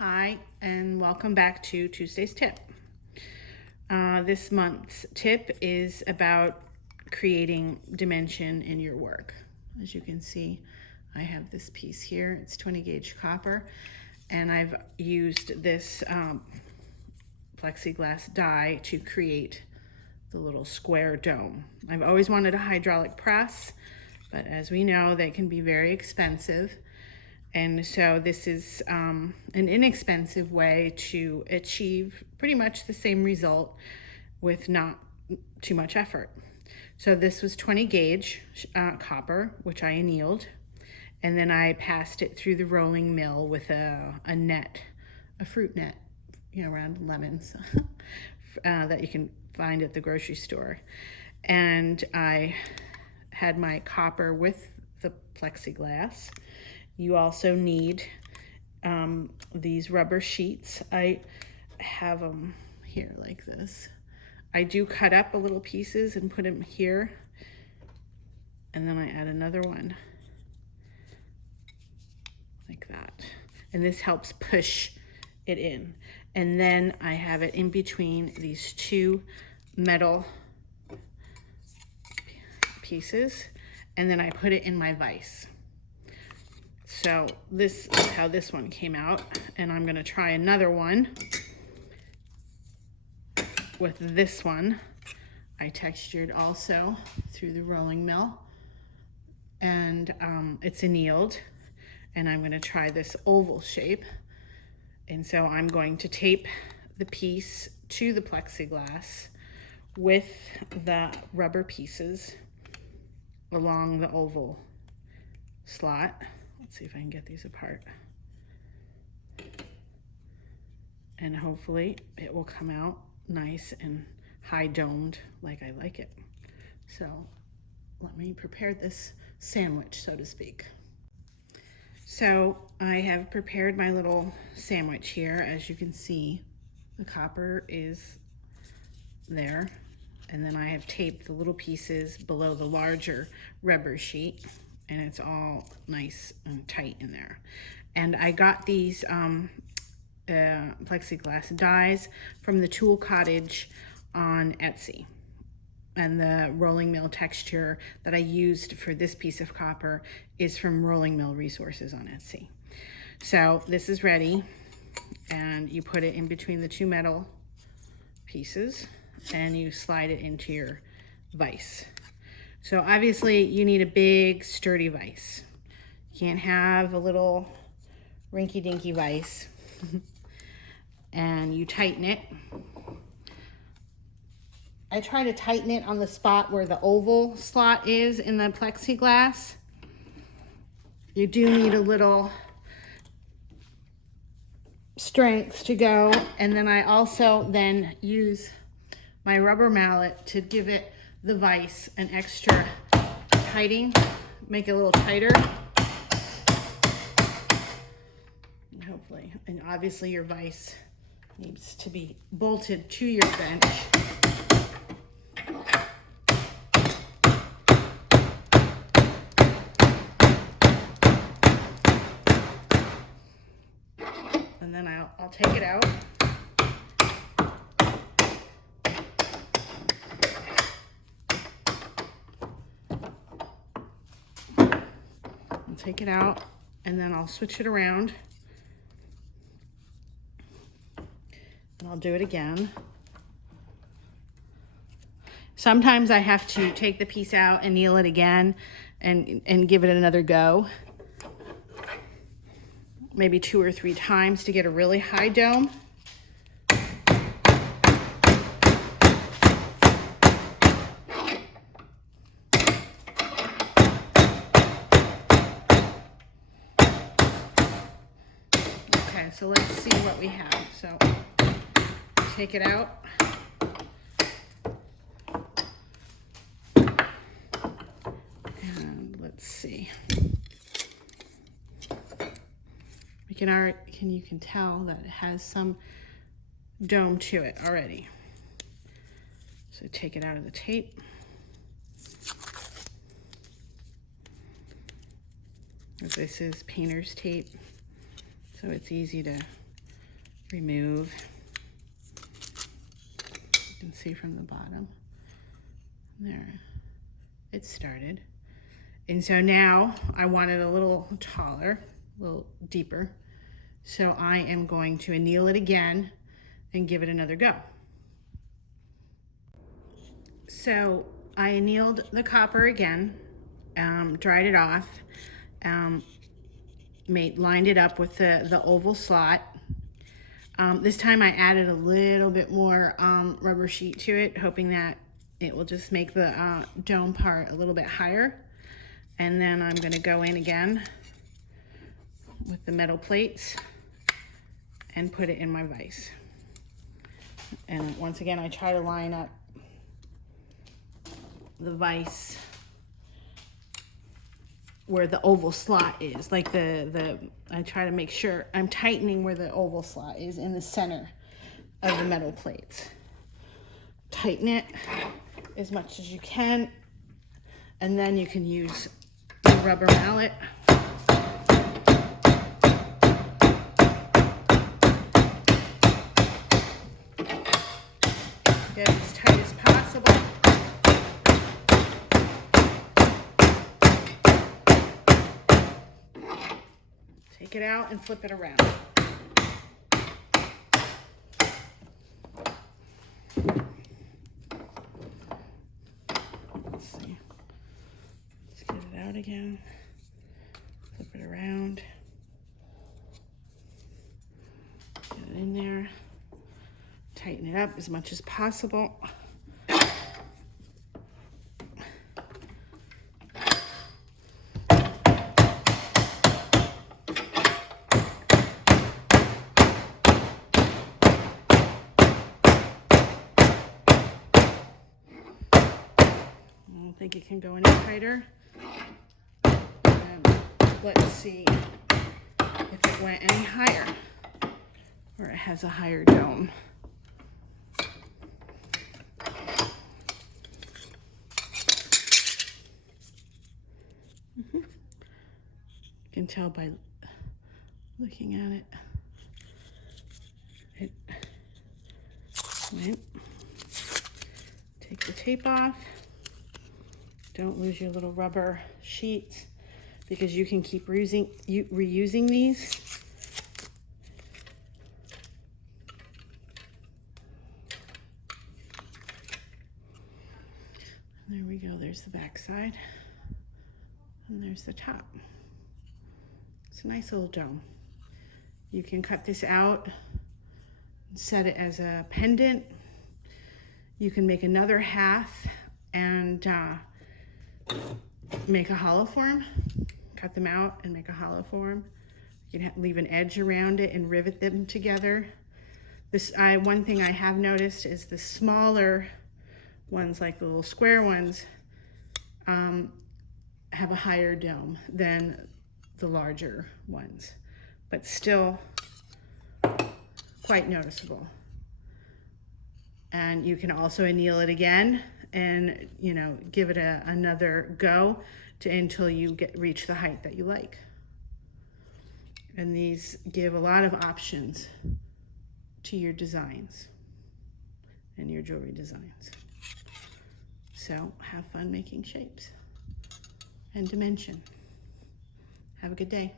Hi, and welcome back to Tuesday's tip. This month's tip is about creating dimension in your work. As you can see, I have this piece here. It's 20 gauge copper, and I've used this plexiglass die to create the little square dome. I've always wanted a hydraulic press, but as we know, they can be very expensive. And so this is an inexpensive way to achieve pretty much the same result with not too much effort. So this was 20 gauge copper, which I annealed. And then I passed it through the rolling mill with a net, a fruit net, around lemons that you can find at the grocery store. And I had my copper with the plexiglass. You also need these rubber sheets. I have them here like this. I do cut up a little pieces and put them here. And then I add another one like that. And this helps push it in. And then I have it in between these two metal pieces. And then I put it in my vise. So this is how this one came out, and I'm going to try another one with this one. I textured also through the rolling mill, and it's annealed, and I'm going to try this oval shape. And so I'm going to tape the piece to the plexiglass with the rubber pieces along the oval slot. Let's see if I can get these apart. And hopefully it will come out nice and high domed like I like it. So let me prepare this sandwich, so to speak. So I have prepared my little sandwich here. As you can see, the copper is there. And then I have taped the little pieces below the larger rubber sheet. And it's all nice and tight in there. And I got these plexiglass dies from the Tool Cottage on Etsy. And the rolling mill texture that I used for this piece of copper is from Rolling Mill Resources on Etsy. So this is ready, and you put it in between the two metal pieces, and you slide it into your vise. So obviously you need a big sturdy vise. You can't have a little rinky-dinky vise. And you tighten it. I try to tighten it on the spot where the oval slot is in the plexiglass. You do need a little strength to go. And then I also then use my rubber mallet to give it the vise an extra tighting, make it a little tighter. And hopefully, and obviously your vise needs to be bolted to your bench. And then I'll take it out. Take it out, and then I'll switch it around, and I'll do it again. Sometimes I have to take the piece out, anneal it again, and give it another go. Maybe 2 or 3 times to get a really high dome. Okay, so let's see what we have. So take it out. And let's see. You can tell that it has some dome to it already. So take it out of the tape. This is painter's tape, so it's easy to remove. You can see from the bottom. There, it started. And so now I want it a little taller, a little deeper. So I am going to anneal it again and give it another go. So I annealed the copper again, dried it off, lined it up with the oval slot. This time I added a little bit more rubber sheet to it, hoping that it will just make the dome part a little bit higher. And then I'm going to go in again with the metal plates and put it in my vise. And once again, I try to line up the vise where the oval slot is. Like I try to make sure I'm tightening where the oval slot is in the center of the metal plates. Tighten it as much as you can, and then you can use the rubber mallet get it as tight as possible. Take it out and flip it around. Let's see. Let's get it out again. Flip it around. Get it in there. Tighten it up as much as possible. I don't think it can go any tighter. And let's see if it went any higher, or it has a higher dome. You can tell by looking at it. It went. Take the tape off. Don't lose your little rubber sheets, because you can keep reusing these. There we go, there's the back side. And there's the top. It's a nice little dome. You can cut this out and set it as a pendant. You can make another half and make a hollow form. Cut them out and make a hollow form. You can leave an edge around it and rivet them together. One thing I have noticed is the smaller ones, like the little square ones, have a higher dome than the larger ones, but still quite noticeable. And you can also anneal it again and, you know, give it another go until you reach the height that you like. And these give a lot of options to your designs and your jewelry designs. So have fun making shapes and dimension. Have a good day.